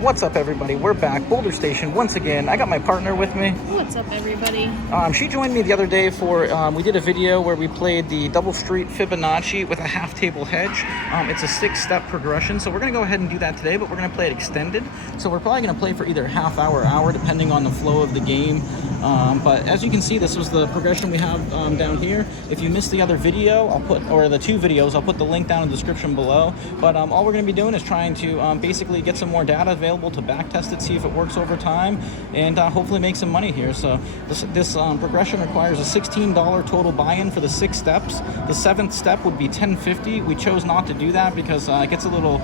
What's up, everybody? We're back, Boulder Station once again. I got my partner with me. What's up, everybody? She joined me the other day for we did a video where we played the double street Fibonacci with a half table hedge. It's a 6-step progression, so we're gonna go ahead and do that today, but we're gonna play it extended. So we're probably gonna play for either half hour, depending on the flow of the game. But as you can see, this was the progression we have down here. If you missed the other video, the two videos, I'll put the link down in the description below. But all we're gonna be doing is trying to basically get some more data available to back test it, see if it works over time, and hopefully make some money here. So this progression requires a $16 total buy-in for the 6 steps. The 7th step would be $10.50. We chose not to do that because it gets a little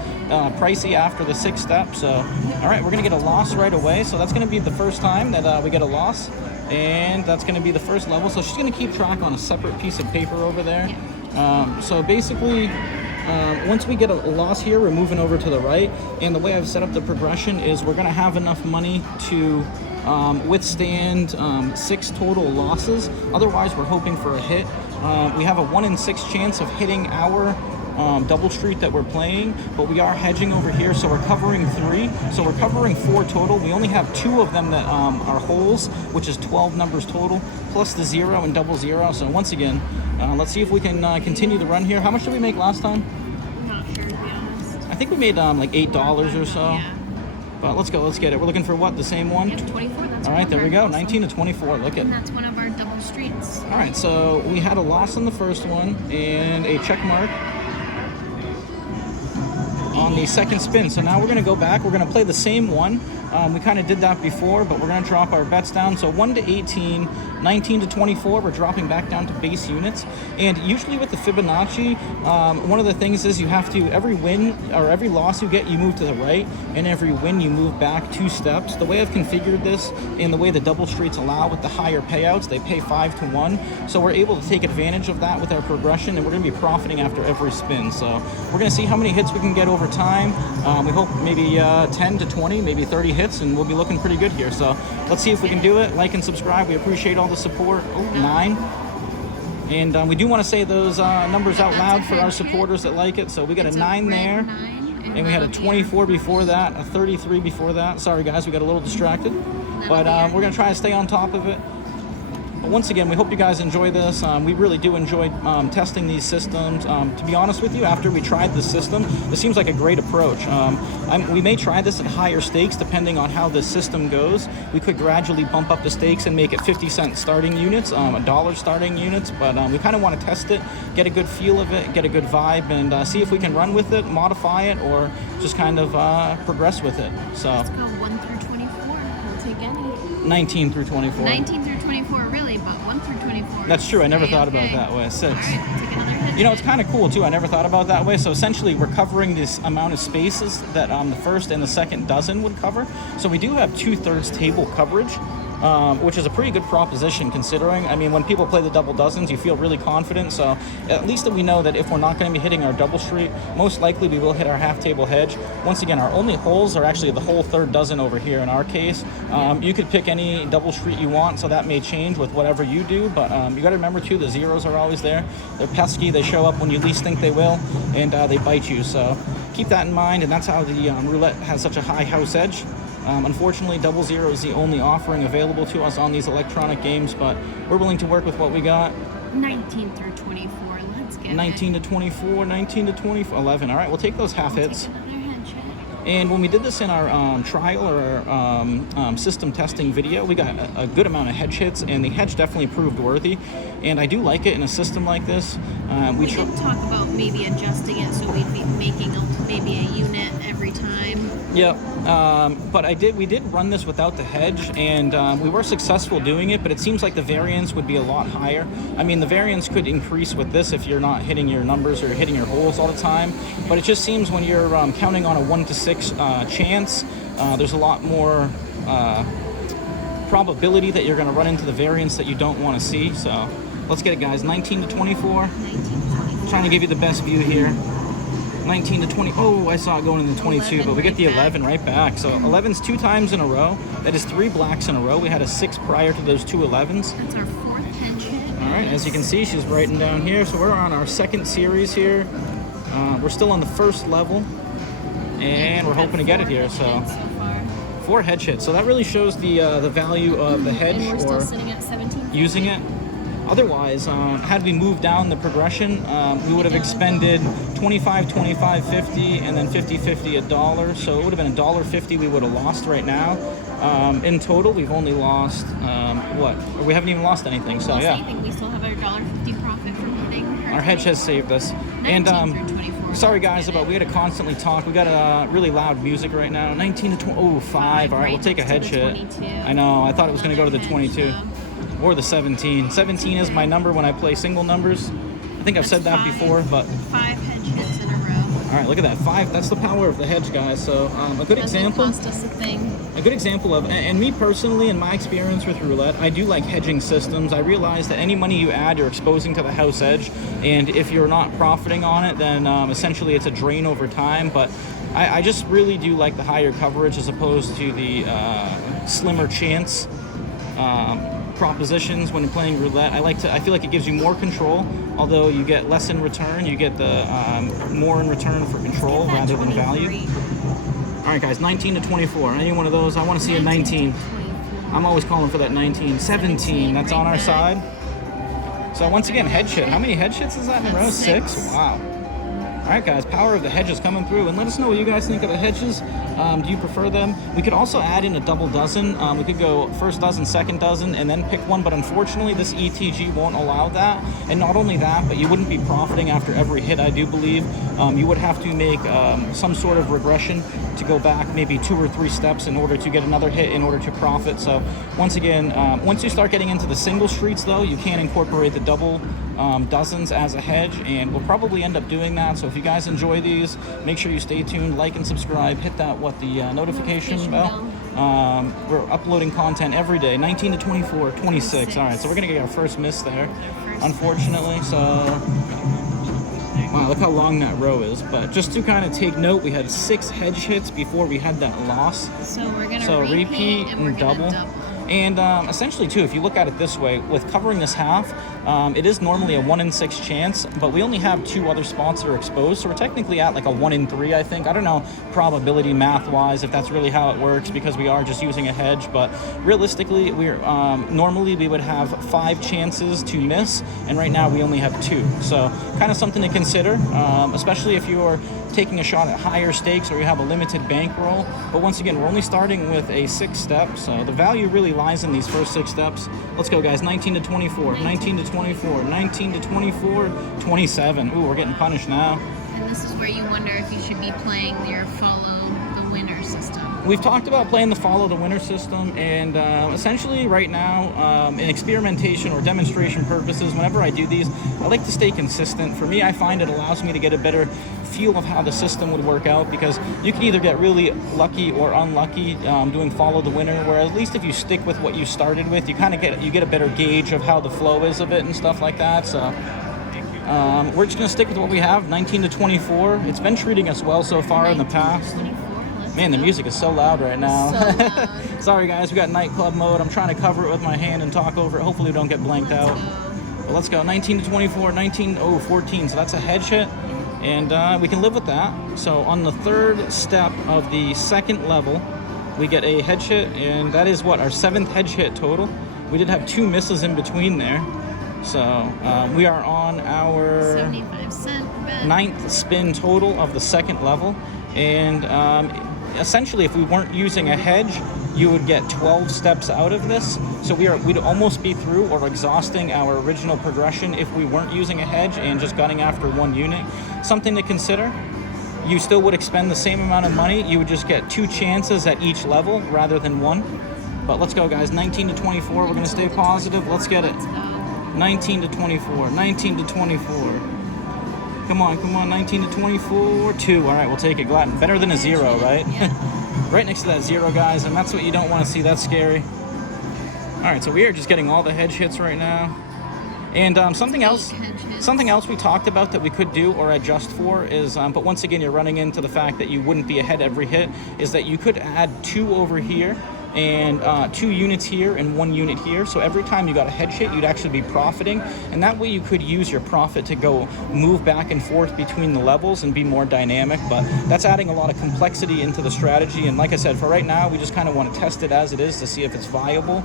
pricey after the 6th step. So all right, we're gonna get a loss right away. So that's gonna be the first time that we get a loss, and that's gonna be the first level. So she's gonna keep track on a separate piece of paper over there. So basically, once we get a loss here, we're moving over to the right, and the way I've set up the progression is we're going to have enough money to withstand 6 total losses. Otherwise, we're hoping for a hit. We have a 1 in 6 chance of hitting our double street that we're playing, but we are hedging over here, so we're covering 3. So we're covering 4 total. We only have 2 of them that are holes, which is 12 numbers total, plus the 0 and double 0. So once again, let's see if we can continue the run here. How much did we make last time? I'm not sure, to be honest. I think we made like $8 or so. Yeah. But let's go, let's get it. We're looking for what, the same one? Yep, 24. That's all right, there we go, 19 to 24. Look at. And that's one of our double streets. All right, so we had a loss on the first one and a check mark on the second spin. So now we're going to go back. We're going to play the same one. We kind of did that before, but we're going to drop our bets down. So 1 to 18, 19 to 24, we're dropping back down to base units. And usually with the Fibonacci, one of the things is you have to, every win or every loss you get, you move to the right, and every win you move back 2 steps. The way I've configured this and the way the double streets allow with the higher payouts, they pay 5 to 1. So we're able to take advantage of that with our progression, and we're going to be profiting after every spin. So we're going to see how many hits we can get over time. We hope maybe 10 to 20, maybe 30 hits, and we'll be looking pretty good here. So let's see if we can do it. Like and subscribe. We appreciate all the support. 9. And we do want to say those numbers out loud for our supporters that like it. So we got a 9 there, and we had a 24 before that, a 33 before that. Sorry guys, we got a little distracted, but we're gonna try to stay on top of it. But once again, we hope you guys enjoy this. We really do enjoy testing these systems. To be honest with you, after we tried this system, it seems like a great approach. We may try this at higher stakes depending on how this system goes. We could gradually bump up the stakes and make it 50-cent starting units, $1 starting units, but we kind of want to test it, get a good feel of it, get a good vibe, and see if we can run with it, modify it, or just kind of progress with it. So let's go 1 through 24. We'll take any. 19 through 24. 19 through 24, really, but 1 through 24. That's true. I never thought about it that way. 6. All right, take another hit. You know, it's kind of cool too. I never thought about it that way. So essentially, we're covering this amount of spaces that the first and the second dozen would cover. So we do have 2/3 table coverage, which is a pretty good proposition considering. I mean, when people play the double dozens, you feel really confident. So at least that we know that if we're not going to be hitting our double street, most likely we will hit our half table hedge. Once again, our only holes are actually the whole 3rd dozen over here in our case. You could pick any double street you want, so that may change with whatever you do, but you got to remember too, the zeros are always there. They're pesky, they show up when you least think they will, and they bite you. So keep that in mind, and that's how the roulette has such a high house edge. Unfortunately, double 0 is the only offering available to us on these electronic games, but we're willing to work with what we got. 19 through 24. Let's get 19 to 24, 19 to 24, 11. All right, we'll take those half hits. Take another head check. And when we did this in our trial or our system testing video, we got a good amount of hedge hits, and the hedge definitely proved worthy. And I do like it in a system like this. We did talk about maybe adjusting it so we'd be making maybe a unit every time. Yeah, but we did run this without the hedge, and we were successful doing it, but it seems like the variance would be a lot higher. I mean, the variance could increase with this if you're not hitting your numbers or hitting your holes all the time, but it just seems when you're counting on a 1 to 6 chance, there's a lot more probability that you're going to run into the variance that you don't want to see. So let's get it, guys. 19 to 24. 19 to 24. Trying to give you the best view here. 19 to 20. Oh, I saw it going in the 22, but we get the 11 right back. So 11's 2 times in a row. That is 3 blacks in a row. We had a 6 prior to those 2 11s. That's our 4th hedge hit. All right, as you can see, she's writing down here. So we're on our 2nd series here. We're still on the 1st level, and we're hoping to get it here. So 4 hedge hits. So that really shows the value of the hedge, And we're still or sitting at 17. using it. Otherwise, had we moved down the progression, we would have expended 25, 25, 50, and then 50, 50, $1. So it would have been $1.50 we would have lost right now. In total, we've only lost what? Or we haven't even lost anything. So yeah, Anything. We still have our $1.50 profit from hitting our hedge has saved us. 19 And through 24. sorry guys about we had to constantly talk. We got really loud music right now. 19 to 20. Oh, 5. All right, we'll take a hedge hit. 22. I know. I thought it was going to go to the 22. Or the 17. 17 is my number when I play single numbers. I think I've said that before, but 5 hedge hits in a row. all right, look at that. 5. That's the power of the hedge, guys. So a good example. Cost us a thing. A good example of, and me personally, in my experience with roulette, I do like hedging systems. I realize that any money you add, you're exposing to the house edge, and if you're not profiting on it, then essentially it's a drain over time. But I just really do like the higher coverage as opposed to the slimmer chance propositions when playing roulette. I feel like it gives you more control, although you get less in return. You get the more in return for control rather than value. All right, guys, 19 to 24. Any one of those? I want to see a 19. I'm always calling for that 19. 17. That's on our side. So once again, hedge hit. How many hedge hits is that in a row? 6. Wow. All right, guys, power of the hedges coming through, and let us know what you guys think of the hedges. Do you prefer them? We could also add in a double dozen. We could go first dozen, second dozen, and then pick one, but unfortunately this ETG won't allow that. And not only that, but you wouldn't be profiting after every hit, I do believe. You would have to make some sort of regression to go back maybe 2 or 3 steps in order to get another hit in order to profit. So once again, once you start getting into the single streets though, you can incorporate the double dozens as a hedge, and we'll probably end up doing that. So if you guys enjoy these, make sure you stay tuned, like and subscribe, hit that notification bell. We're uploading content every day. 19 to 24, 26. All right, so we're gonna get our first miss there, unfortunately. So wow, look how long that row is. But just to kind of take note, we had 6 hedge hits before we had that loss. So we're gonna repeat and we're double. gonna double. And essentially, too, if you look at it this way, with covering this half, it is normally a 1 in 6 chance, but we only have 2 other spots that are exposed, so we're technically at like a 1 in 3, I think. I don't know probability math-wise if that's really how it works, because we are just using a hedge, but realistically, we're normally we would have 5 chances to miss, and right now we only have 2. So kind of something to consider, especially if you're taking a shot at higher stakes or you have a limited bankroll. But once again, we're only starting with a 6 step, so the value really lies in these first 6 steps. Let's go, guys. 19 to 24, 19 to 24, 19 to 24, 27. Ooh, we're getting punished now. And this is where you wonder if you should be playing your follow the winner system. We've talked about playing the follow the winner system, and essentially right now, in experimentation or demonstration purposes, whenever I do these, I like to stay consistent. For me, I find it allows me to get a better feel of how the system would work out, because you can either get really lucky or unlucky doing follow the winner, where at least if you stick with what you started with, you kind of get a better gauge of how the flow is of it and stuff like that. So we're just going to stick with what we have, 19 to 24. It's been treating us well so far in the past. Man, the music is so loud right now. So loud. Sorry guys, we got nightclub mode. I'm trying to cover it with my hand and talk over it. Hopefully we don't get blanked out. But let's go, 19 to 24, 19, 14. So that's a hedge hit, and we can live with that. So on the 3rd step of the 2nd level, we get a hedge hit, and that is what, our 7th hedge hit total. We did have 2 misses in between there. So we are on our 75-cent bet. 9th spin total of the 2nd level, and essentially if we weren't using a hedge, you would get 12 steps out of this. So we'd almost be through or exhausting our original progression if we weren't using a hedge and just gunning after 1 unit. Something to consider. You still would expend the same amount of money. You would just get 2 chances at each level rather than 1. But let's go, guys. 19 to 24. We're going to stay positive. Let's get it. 19 to 24. 19 to 24. Come on, come on. 19 to 24. 2. All right, we'll take it. Better than a 0, right? Yeah. Right next to that 0, guys, and that's what you don't want to see. That's scary. All right, so we are just getting all the hedge hits right now. And something else we talked about that we could do or adjust for is, but once again, you're running into the fact that you wouldn't be ahead every hit, is that you could add 2 over here and 2 units here and 1 unit here. So every time you got a hedge hit, you'd actually be profiting, and that way you could use your profit to go move back and forth between the levels and be more dynamic. But that's adding a lot of complexity into the strategy, and like I said, for right now we just kind of want to test it as it is to see if it's viable.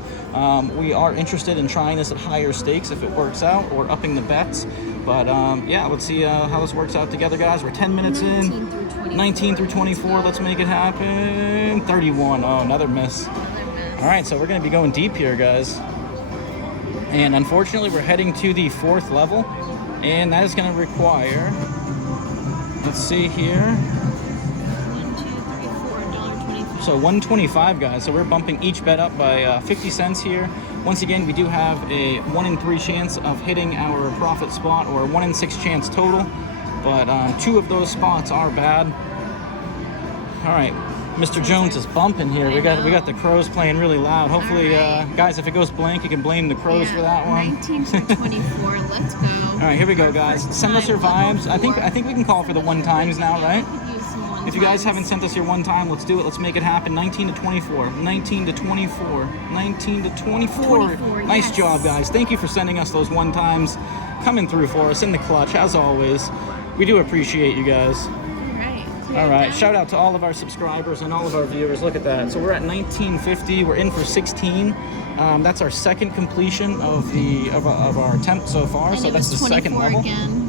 We are interested in trying this at higher stakes if it works out, or upping the bets. But yeah, let's see how this works out together, guys. We're 10 minutes in. 19 through 24, let's make it happen. 31, oh, another miss. All right, so we're gonna be going deep here, guys. And unfortunately, we're heading to the 4th level, and that is gonna require, let's see here. 1, 2, 3, 4, $1.25. So 125, guys. So we're bumping each bet up by 50 cents here. Once again, we do have a 1 in 3 chance of hitting our profit spot, or a 1 in 6 chance total. But 2 of those spots are bad. All right, Mr. Jones is bumping here. We got the crows playing really loud. Hopefully, guys, if it goes blank, you can blame the crows for that one. 19 through 24. Let's go. All right, here we go, guys. Send us your vibes. I think we can call for the 1 times now, right? If you guys haven't sent us your 1 time, let's do it. Let's make it happen. 19 to 24. 19 to 24. 19 to 24. Nice yes. job, guys. Thank you for sending us those 1 times. Coming through for us in the clutch, as always. We do appreciate you guys. All right. Shout out to all of our subscribers and all of our viewers. Look at that. So we're at 1950. We're in for 16. That's our 2nd completion of our attempt so far. And so that's the 2nd level. Again.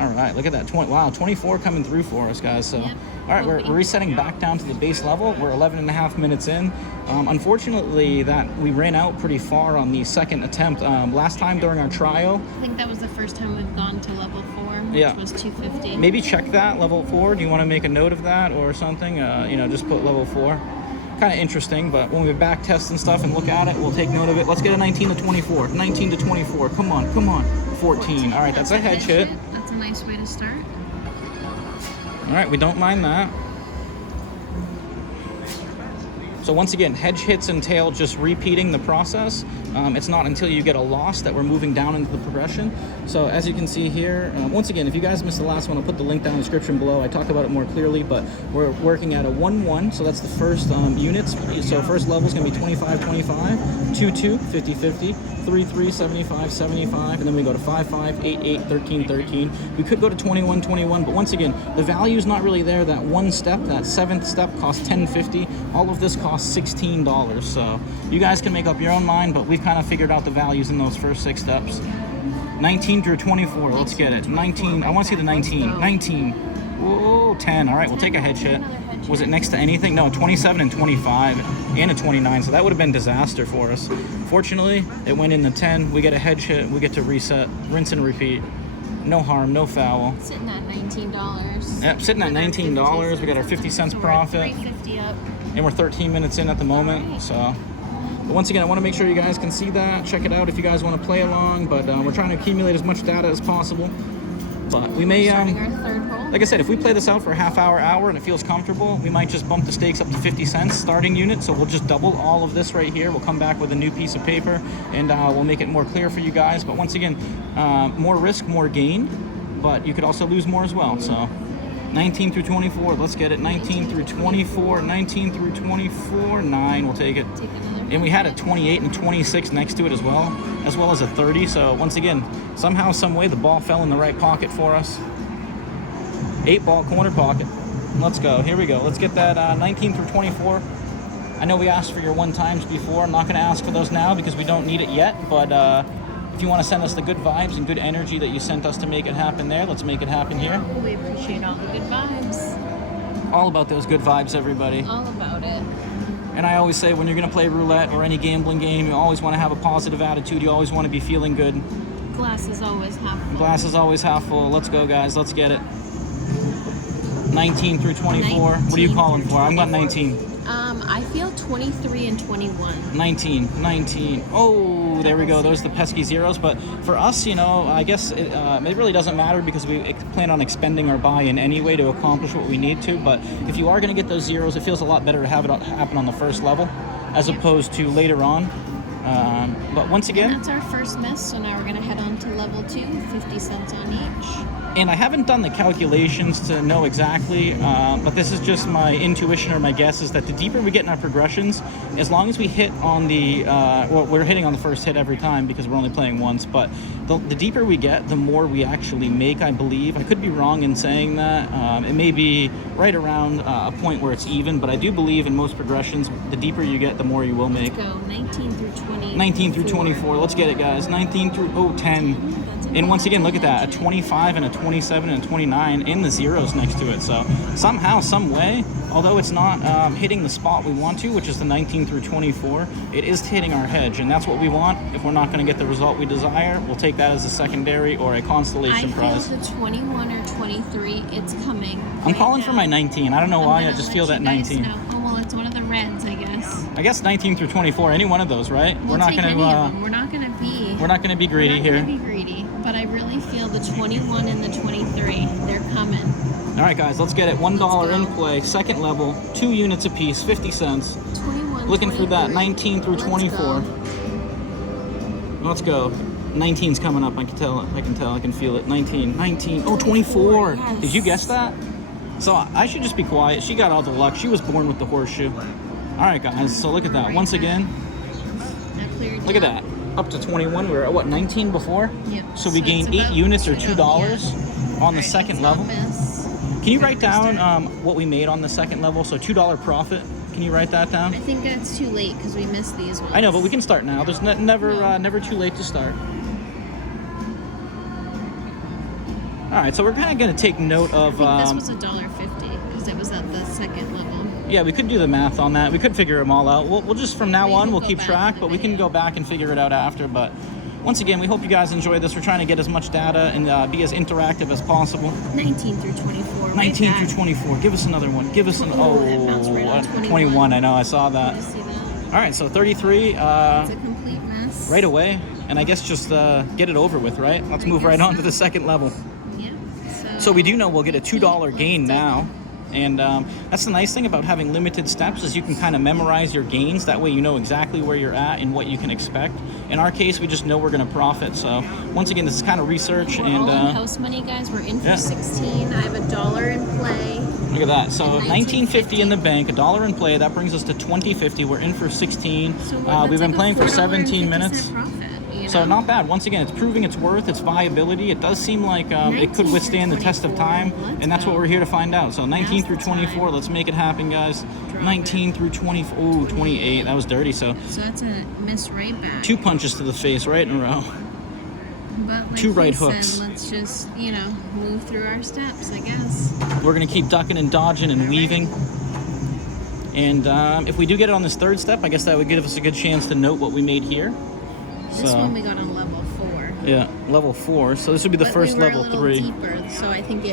All right, look at that. Wow, 24 coming through for us, guys. So, yep. All right, we're resetting back down to the base level. We're 11 and a half minutes in. Unfortunately, that we ran out pretty far on the 2nd attempt. Last time during our trial, I think that was the first time we've gone to level 4, which was 250. Maybe check that, level 4. Do you want to make a note of that or something? Just put level 4. Kind of interesting, but when we back test and stuff and look at it, we'll take note of it. Let's get a 19 to 24. 19 to 24. Come on. 14. All right, that's a hedge hit. That's a nice way to start. All right, we don't mind that. So once again, hedge hits entail just repeating the process. It's not until you get a loss that we're moving down into the progression. So as you can see here, once again, if you guys missed the last one, I'll put the link down in the description below. I talk about it more clearly, but we're working at a 1-1, so that's the first units. So first level is going to be 25-25, 2-2, 50-50, 3-3, 75, and then we go to 5-5, 8-8, 13-13. We could go to 21-21, but once again, the value is not really there. That 1 step, that 7th step costs $10.50. All of this costs $16. So you guys can make up your own mind, but we've kind of figured out the values in those first 6 steps. 19 through 24, let's get it. 19, I want to see the 19. 19, whoa, 10. All right, we'll take a hedge hit. Was it next to anything? No, 27 and 25 and a 29, so that would have been disaster for us. Fortunately, it went in the 10. We get a hedge hit, we get to reset, rinse and repeat. No harm, no foul. Sitting at $19. Yep, sitting at $19. We got our 50 cents profit. $3.50 up. And we're 13 minutes in at the moment, so. But once again, I want to make sure you guys can see that. Check it out if you guys want to play along, but we're trying to accumulate as much data as possible. But we may, Starting our 3rd roll. like I said, if we play this out for a half hour, and it feels comfortable, we might just bump the stakes up to 50 cents starting unit. So we'll just double all of this right here. We'll come back with a new piece of paper, and we'll make it more clear for you guys. But once again, more risk, more gain, but you could also lose more as well. So 19 through 24, let's get it. 19 through 24, 19 through 24, 9, we'll take it. Take another. And we had a 28 and 26 next to it as well as a 30. So once again, somehow, some way, the ball fell in the right pocket for us. 8-ball corner pocket. Let's go. Here we go. Let's get that 19 through 24. I know we asked for your 1 times before. I'm not going to ask for those now because we don't need it yet. But if you want to send us the good vibes and good energy that you sent us to make it happen there, let's make it happen here. We appreciate all the good vibes. All about those good vibes, everybody. All about it. And I always say, when you're going to play roulette or any gambling game, you always want to have a positive attitude. You always want to be feeling good. Glass is always half full. Glass is always half full. Let's go, guys. Let's get it. 19 through 24. What are you calling for? I'm going 19. I feel 23 and 21. 19. Oh, there we go. Those are the pesky zeros. But for us, I guess it really doesn't matter because we plan on expending our buy-in anyway to accomplish what we need to. But if you are going to get those zeros, it feels a lot better to have it happen on the first level as opposed to later on. But once again, And that's our first miss, so now we're going to head on to level 2, 50 cents on each. and I haven't done the calculations to know exactly, but this is just my intuition or my guess is that the deeper we get in our progressions, as long as we hit on the, well, we're hitting on the first hit every time because we're only playing once, but the deeper we get, the more we actually make, I believe. I could be wrong in saying that. It may be right around a point where it's even, but I do believe in most progressions, the deeper you get, the more you will make. Let's go 19 through 20. 19 through 24. Let's get it, guys. 19 through 10. And once again, look at that. A 25 and a 27 and a 29 and the zeros next to it. So somehow, some way, although it's not hitting the spot we want to, which is the 19 through 24, it is hitting our hedge. And that's what we want. If we're not going to get the result we desire, we'll take that as a secondary or a consolation prize. I feel the 21 or 23, it's coming. I'm calling for my 19. I don't know why. I just feel that 19. Oh, well, it's one of the reds, I guess. I guess 19 through 24, any one of those, right? We're not going to. We're not going to be. We're not going to be greedy here. We're not going to be greedy, but I really feel the 21 and the 23. They're coming. All right, guys, let's get it. $1 in play, second level, 2 units apiece, 50 cents. 21. Looking 23. for that 19 through 24. Let's go. 19's coming up. I can tell. I can feel it. 19. Oh, 24. Yes. Did you guess that? So I should just be quiet. She got all the luck. She was born with the horseshoe. All right, guys. So look at that. Once again, look at that. Up to 21. We were at what, 19 before? Yep. So we gained 8 units or $2 on the second level. Can you write down what we made on the second level? So $2 profit. Can you write that down? I think that's too late because we missed these ones. I know, but we can start now. There's never too late to start. All right, so we're kind of going to take note of. I think this was $1.50 because it was at the second level. Yeah, we could do the math on that. We could figure them all out. We'll just from now on we'll keep track, but we can go back and figure it out after. But once again, we hope you guys enjoy this. We're trying to get as much data and be as interactive as possible. 19 through 24. 19 through 24. Give us another one. Give us an that bounced right on 21. I know. I saw that. Did you see that? All right, so 33. It's a complete mess. Right away, and I guess just get it over with, right? Let's move right on to the second level. Yeah. So we do know we'll get a $2 gain now. And that's the nice thing about having limited steps is you can kind of memorize your gains. That way you know exactly where you're at and what you can expect. In our case, we just know we're going to profit. So once again, this is kind of research. We're and all in house money, guys. We're in for 16. I have $1 in play. Look at that. So $19.50 in the bank, $1 in play. That brings us to $20.50. We're in for 16. So we've been playing for 17 minutes. Profit, So not bad. Once again, it's proving its worth, its viability. It does seem like it could withstand the test of time, and that's what we're here to find out. So 19 through 24, let's make it happen, guys. 19 through 24, ooh, 28. That was dirty. So that's a miss right back. 2 punches to the face right in a row. But like 2 right said, hooks. let's just, move through our steps, I guess. We're going to keep ducking and dodging and weaving. And if we do get it on this third step, I guess that would give us a good chance to note what we made here. This one we got on level 4. Yeah, level 4. So this would be the first we were level a little 3. Deeper, so I think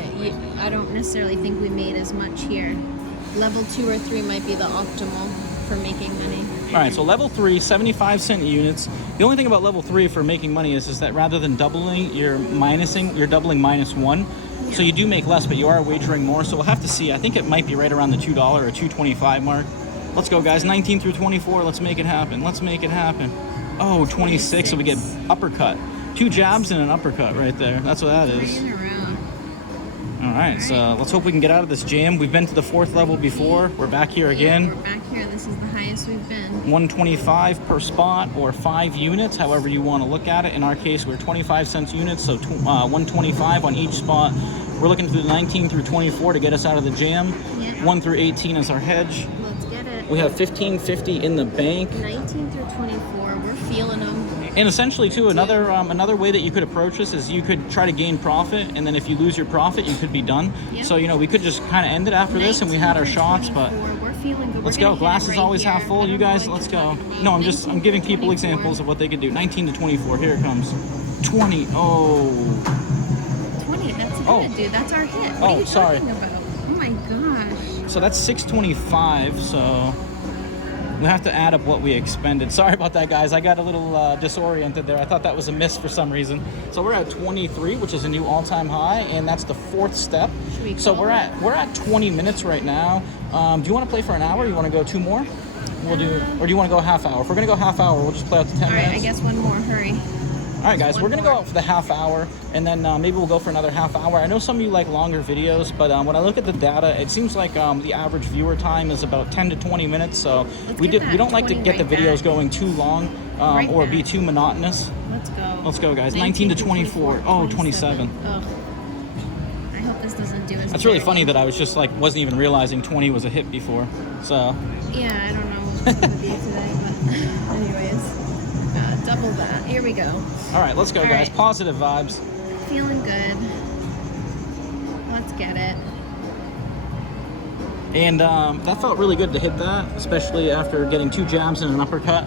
I don't necessarily think we made as much here. Level 2 or 3 might be the optimal for making money. All right, so level 3, 75-cent units. The only thing about level 3 for making money is that rather than doubling, you're doubling -1. So you do make less, but you are wagering more. So we'll have to see. I think it might be right around the $2 or $2.25 mark. Let's go, guys. 19 through 24. Let's make it happen. Let's make it happen. Oh, 26. So we get uppercut. 2 jabs and an uppercut right there. That's what that is. All right, so let's hope we can get out of this jam. We've been to the 4th level before. We're back here again. We're back here. This is the highest we've been. 125 per spot or 5 units, however you want to look at it. In our case, we're 25-cent units, so 125 on each spot. We're looking through the 19 through 24 to get us out of the jam. Yep. 1 through 18 is our hedge. Let's get it. We have $15.50 in the bank. 19 through 24. We're feeling them. And essentially, too, another way that you could approach this is you could try to gain profit, and then if you lose your profit, you could be done. Yep. So, we could just kind of end it after this, and we had our shots, but we're feeling good. let's go. Glass is always half full. You guys, let's go. No, I'm giving people examples of what they could do. 19 to 24. Here it comes. 20. Oh. 20. That's good, dude. That's our hit. What are you sorry. talking about? Oh my gosh. So that's 625. So we have to add up what we expended. Sorry about that, guys. I got a little disoriented there. I thought that was a miss for some reason. So we're at 23, which is a new all-time high, and that's the 4th step. So we're at 20 minutes right now. Do you want to play for an hour? Or you want to go 2 more? we'll do, or do you want to go half hour? If we're gonna go half hour, we'll just play out to 10 All right, minutes. I guess one more. Hurry. All right, guys, we're gonna go out for the half hour, and then maybe we'll go for another half hour. I know some of you like longer videos, but when I look at the data, it seems like the average viewer time is about 10 to 20 minutes. So we don't like to get the videos going too long or be too monotonous. Let's go. Let's go, guys. 19 to 24. Oh, 27. Ugh. I hope this doesn't do as That's really funny that I was just like wasn't even realizing 20 was a hit before. So yeah, I don't know what it's gonna be today, but anyways. Double that. Here we go. All right, let's go, All guys. right. Positive vibes. Feeling good. Let's get it. And that felt really good to hit that, especially after getting 2 jabs and an uppercut.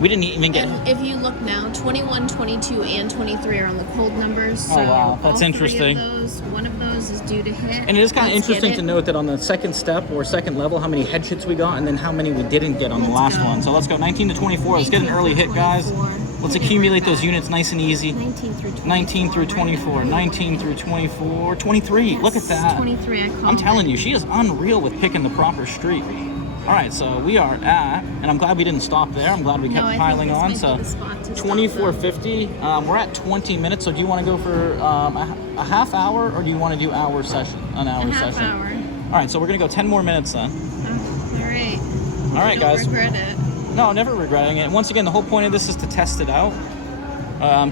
We didn't even get... And if you look now, 21, 22, and 23 are on the cold numbers. So oh, wow. That's all interesting. 3 of those, one of those is due to hit. And it is kind of Let's interesting get to it. note that on the second step or second level, how many head hits we got, and then how many we didn't get on the last one. So let's go 19 to 24. Let's get an early hit, guys. Let's accumulate those units nice and easy. 19 through 24. 19 through 24. 23. Yes, Look at that. 23, I called I'm telling it. you, she is unreal with picking the proper street. All right, so we are at, and I'm glad we didn't stop there. I'm glad we kept piling on. So 24.50. We're at 20 minutes. So do you want to go for a half hour, or do you want to do hour session? An hour half session. hour. All right, so we're gonna go 10 more minutes then. All right. All right, Don't guys. regret it. No, never regretting it. Once again, the whole point of this is to test it out.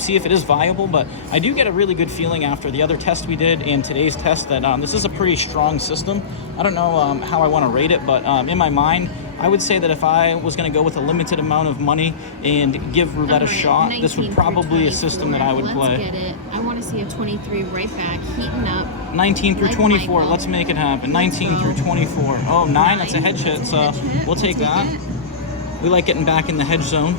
See if it is viable, but I do get a really good feeling after the other test we did and today's test that this is a pretty strong system. I don't know how I want to rate it, but in my mind, I would say that if I was going to go with a limited amount of money and give roulette a shot, this would probably be a system that I would play. Let's get it. I want to see a 23 right back, heating up. 19 through Like 24, Michael. let's make it happen. 19 through 24. Oh, 9, that's a hedge hit, so we'll take that. We like getting back in the hedge zone.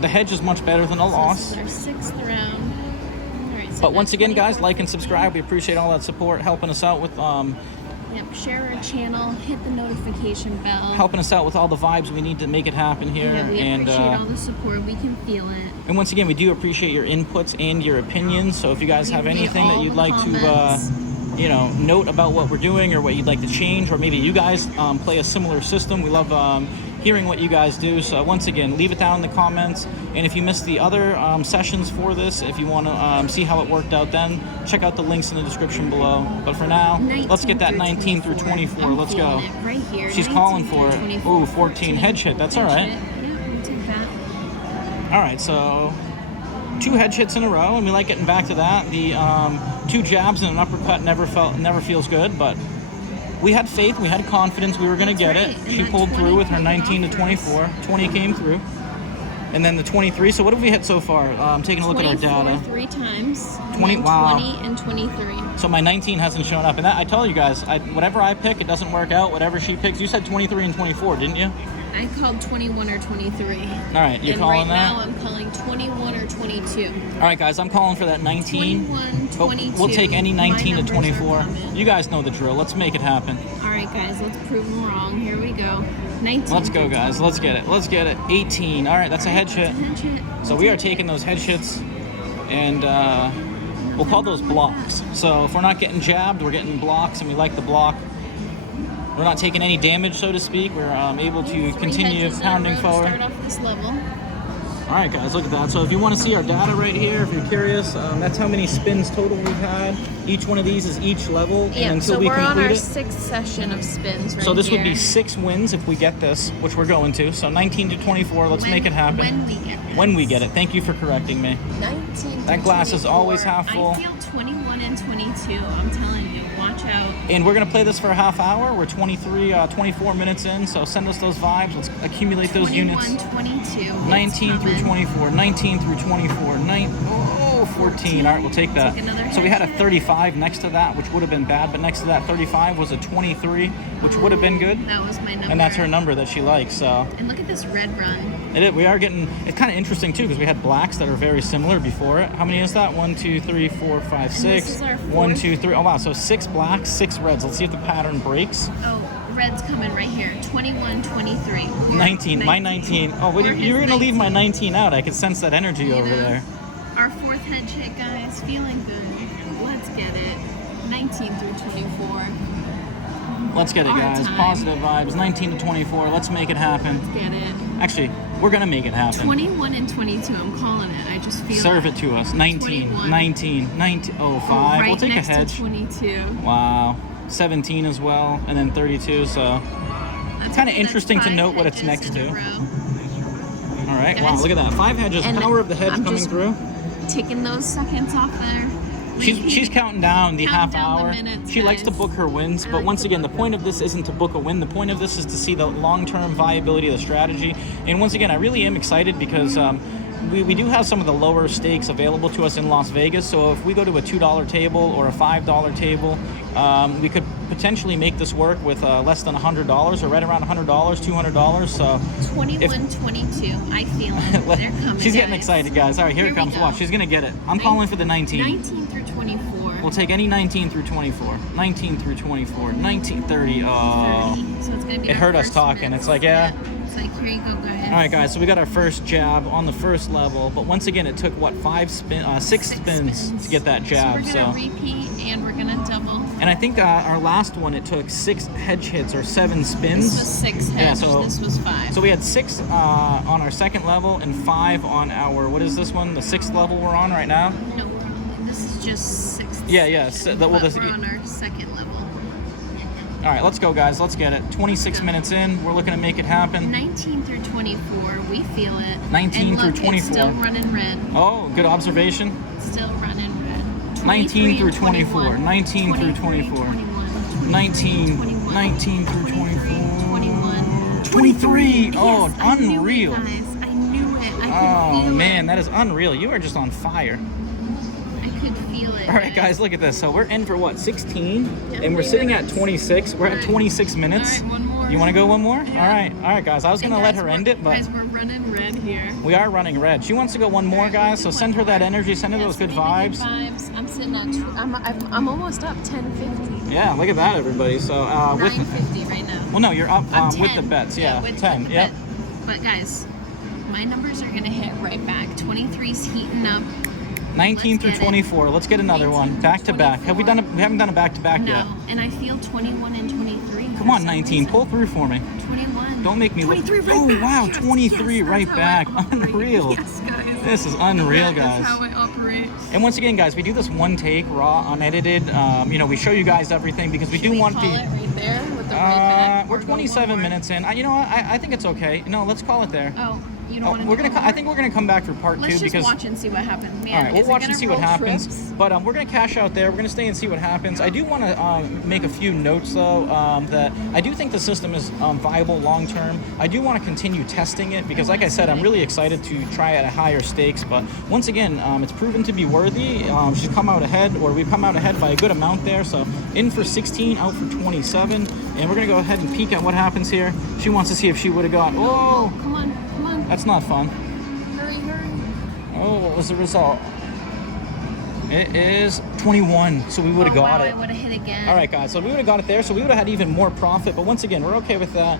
The hedge is much better than a loss. This is our 6th round. All right, so But once again, guys, like and subscribe. We appreciate all that support, helping us out with Yep, share our channel, hit the notification bell. helping us out with all the vibes we need to make it happen here. Yeah, we and appreciate all the support. We can feel it. and once again, we do appreciate your inputs and your opinions. So if you guys We have read anything that all you'd the like comments. to note about what we're doing, or what you'd like to change, or maybe you guys play a similar system, we love hearing what you guys do. So once again, leave it down in the comments. And if you missed the other sessions for this, if you want to see how it worked out, then check out the links in the description below. But for now, let's get that 19 through 24. I'm Let's feeling go. it right here. She's 19 calling for through it. 24, Ooh, 14 hedge hit. That's all right. Hedge hit. Yeah, we'll take that. All right, so 2 hedge hits in a row, and we like getting back to that. The 2 jabs and an uppercut never feels good, but we had faith, we had confidence we were going to get it. Right, She and pulled that through with her 20 19 to 24. 20 came through. And then the 23. So what have we hit so far? Taking a look at our 24 data. 3 times. 20, and then wow. 20 and 23. So my 19 hasn't shown up. And that, I tell you guys, whatever I pick, it doesn't work out. Whatever she picks. You said 23 and 24, didn't you? I called 21 or 23. All right, you're and calling right that? now I'm calling 21 or 22. All right, guys, I'm calling for that 19. 21, But 22. we'll take any 19 to My numbers are 24. coming. You guys know the drill. Let's make it happen. All right, guys, let's prove them wrong. Here we go. 19. Let's go, guys. Let's get it. Let's get it. 18. All right, that's a hedge hit. Hedge hit. So we are taking those hedge hits, and we'll call those blocks. So if we're not getting jabbed, we're getting blocks, and we like the block. We're not taking any damage, so to speak. We're able to 3 continue hedges in a pounding row to forward. Start off this level. All right, guys, look at that. So if you want to see our data right here, if you're curious, that's how many spins total we've had. Each one of these is each level, Yeah, and until so we we're on complete our it. 6th session of spins right So this would be here. 6 wins if we get this, which we're going to. So 19 to 24. Let's make it happen. When we get this. When we get it. Thank you for correcting me. 19 That to glass is 24. always half full. I feel 21 and 22. I'm telling you, watch out. And we're going to play this for a half hour. We're 24 minutes in, so send us those vibes. Let's accumulate those 21, units. 22. 19 through 24, 19 through 24, 14. All right, we'll take that. Take another So we had a hedge hit. 35 next to that, which would have been bad, but next to that 35 was a 23, which would have been good. That was my number. And that's her number that she likes, so. And look at this red run. We are getting, it's kind of interesting too, because we had blacks that are very similar before it. How many is that? 1, 2, 3, 4, 5, 6. this is our 1, fourth. 2, 3. Oh wow, so 6 blacks, 6 reds. Let's see if the pattern breaks. Oh, red's coming right here. 21, 23. 19, my 19. Oh, Or you were his going to leave my 19. 19 out. I could sense that energy You over know, there. Our 4th hedge hit, guys. Feeling good. Let's get it. 19 through 24. Let's get it, Our guys. time. Positive vibes. 19 to 24. Let's make it happen. Get it. Actually, we're gonna make it happen. 21 and 22. I'm calling it. I just feel Serve it to us. 19, 21. 19, 19. Oh, 5. Right We'll take a next hedge. to 22. Wow. 17 as well, and then 32. So That's kind of okay, interesting that's to 5 note what it's hedges next in a to. row. All right. Guys, Wow. Look at that. 5 hedges. and Power of the hedge I'm coming just through. Taking those seconds off there. She's counting down the half Counting down the hour. minutes, She likes to guys. book her wins, I but like once to again, the book point of this isn't to book a win. The point of this is to see the long-term viability of the strategy. And once again, I really am excited because we do have some of the lower stakes available to us in Las Vegas. So if we go to a $2 table or a $5 table, we could potentially make this work with less than $100 or right around $100, $200. So 21, 22. I feel it. They're coming. she's getting guys. excited, guys. All right, here it Here we comes. go. Watch, she's gonna get it. I'm calling for the 19. 19 through 24. We'll take any 19 through 24. 19 through 24. 19, 30. Oh. 30. So it's gonna be It our hurt us first talking. miss. It's like, yeah. It's like, here you go, go ahead. All right, guys. So we got our first jab on the first level, but once again, it took what 6 spins to get that jab. So we're gonna repeat and we're gonna double. And I think our last one, it took 6 hedge hits or 7 spins. This was 6 hedge. Yeah, so- this was 5. So we had 6 on our second level and 5 on our, what is this one? The 6th level we're on right now? No, we're on, this is just 6. Yeah. So, But well, we're on our second level. all right, let's go, guys. Let's get it. 26 minutes in. We're looking to make it happen. 19 through 24, we feel it. 19 and through look, 24. It's still running red. Oh, good observation. Still running red. 19 through 23 and 24. 19 through 24. 19, 19 through 24. 21. 23. Oh, Yes, I knew it, unreal. guys. I knew it. I could Oh, feel man, it. that is unreal. You are just on fire. I could feel it. All right, guys, look at this. So we're in for what, 16? And we're sitting at 26. We're at 26 minutes. All right, one more. You want to go one more? Yeah. All right, guys. I was And going to let guys, her we're- end it, but Guys, we're running red here. we are running red. She wants to go one more, guys. So send her that energy. Send her those good vibes. I'm sitting at I'm almost up 1050. Yeah, look at that, everybody. So with 950 right now. well, no, you're up I'm with the 10. bets. Yeah, with 10. the Yep. bet. But guys, my numbers are gonna hit right back. 23's heating up. 19 Let's through get it. 24. Let's get another 19 one. Back to back. Have we done it? We haven't done a back to back No, yet. and I feel 21 and 23. Come on, 19. Pull through for me. 21. Don't make me look. 23 right Oh back. wow, Yes, 23 yes, right that's how I back. operate. Unreal. Yes, guys. This is unreal, That guys. is how I operate. And once again, guys, we do this one take, raw, unedited. We show you guys everything because we do We want call the. it right there with the right back. We're Or go 27 one more. minutes in. You know what? I think it's okay. No, let's call it there. Oh, you don't Oh, want to. we're gonna. I think we're gonna come back for part Let's 2 just because. watch and see what happens. Man, All right, we'll is it watch and gonna see what roll happens. trips? But we're going to cash out there. We're going to stay and see what happens. I do want to make a few notes, though, that I do think the system is viable long term. I do want to continue testing it because, like I said, I'm really excited to try at a higher stakes. But once again, it's proven to be worthy. She's come out ahead, or we've come out ahead by a good amount there. So in for 16, out for 27. And we're going to go ahead and peek at what happens here. She wants to see if she would have got. Oh, Come on, come on. that's not fun. Hurry, hurry. Oh, what was the result? It is 21, so we would have got wow, it. I would have hit again. All right, guys, so we would have got it there, so we would have had even more profit, but once again, we're okay with that.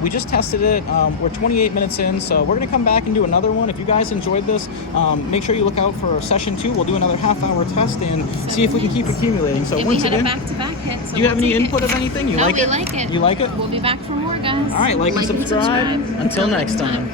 We just tested it. We're 28 minutes in, so we're going to come back and do another one. If you guys enjoyed this, make sure you look out for session 2. We'll do another half-hour test and see if we can keep accumulating. So And once we had again, a back-to-back hit. So do you have we'll any take input it. of anything? You No, like we it? like it. You like it? We'll be back for more, guys. All right, like and subscribe. Until next time.